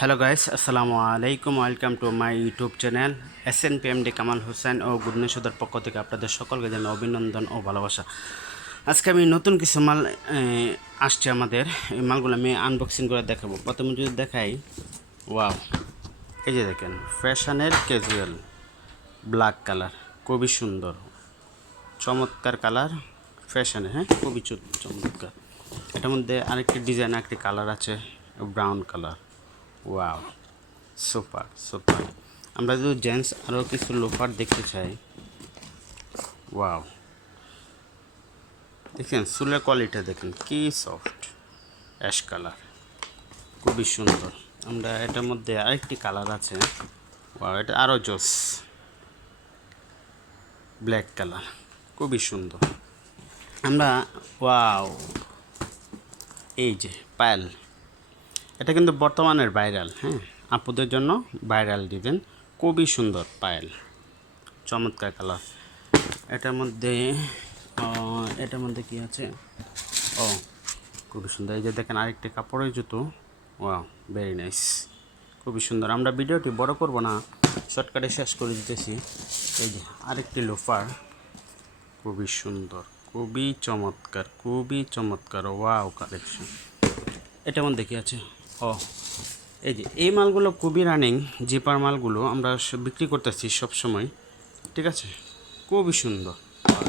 Hello guys, আসসালামু আলাইকুম। Welcome to my YouTube channel SNPMD Kamal Hossain ও গুডনেশোদের পক্ষ থেকে আপনাদের সকলকে জানাই অভিনন্দন ও ভালোবাসা। আজকে আমি নতুন কিছু মাল আসছে আমাদের। এই মালগুলো আমি আনবক্সিং করে দেখাবো। প্রথমে যদি দেখাই, ওয়াও, এই যে দেখেন, ফ্যাশনের ক্যাজুয়াল ব্ল্যাক কালার, খুবই সুন্দর চমৎকার কালার, ফ্যাশনে, হ্যাঁ, খুবই চমৎকার। এটার মধ্যে আরেকটি ডিজাইন, একটি কালার আছে brown colour. Wow, super super. আমরা যদি জেন্টস আরও কিছু লোফার দেখতে চাই, ওয়াও, দেখেন চুলের কোয়ালিটি দেখেন কি সফট, অ্যাশ কালার, খুবই সুন্দর। আমরা এটার মধ্যে আরেকটি কালার আছে, ওয়াও, এটা আরও জোস, ব্ল্যাক কালার, খুবই সুন্দর। আমরা, ওয়াও, এই যে পায়েল, এটা কিন্তু বর্তমানের ভাইরাল, হ্যাঁ, আপুদের জন্য ভাইরাল ডিজাইন, খুবই সুন্দর পায়েল, চমৎকার কালার। এটার মধ্যে কি আছে, ও, খুবই সুন্দর। এই যে দেখেন আরেকটি কাপড়ের জুতো, ওয়াও, ভেরি নাইস, খুবই সুন্দর। আমরা ভিডিওটি বড় করব না, শর্টকাটে শেষ করে দিতেছি। এই যে আরেকটি লোফার, খুবই সুন্দর, খুবই চমৎকার, খুবই চমৎকার, ওয়াও কালেকশন। এটার মধ্যে কি আছে, ও, এই যে এই মালগুলো খুবই রানিং, জিপার মালগুলো আমরা বিক্রি করতেছি সব সময়, ঠিক আছে, খুবই সুন্দর।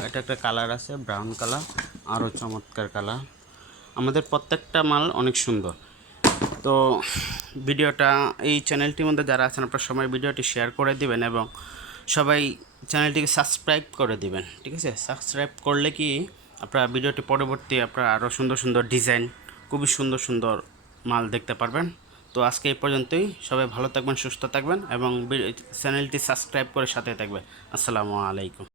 এটা একটা কালার আছে ব্রাউন কালার, আরও চমৎকার কালার। আমাদের প্রত্যেকটা মাল অনেক সুন্দর। তো ভিডিওটা, এই চ্যানেলটির মধ্যে যারা আছেন আপনারা সবাই ভিডিওটি শেয়ার করে দিবেন এবং সবাই চ্যানেলটিকে সাবস্ক্রাইব করে দিবেন, ঠিক আছে। সাবস্ক্রাইব করলে কি আপনারা ভিডিওটি পরবর্তী আপনারা আরও সুন্দর সুন্দর ডিজাইন, খুবই সুন্দর সুন্দর মাল দেখতে পারবেন। তো আজকে এই পর্যন্তই। সবাই ভালো থাকবেন, সুস্থ থাকবেন এবং চ্যানেলটি সাবস্ক্রাইব করে সাথে থাকবেন। আসসালামু আলাইকুম।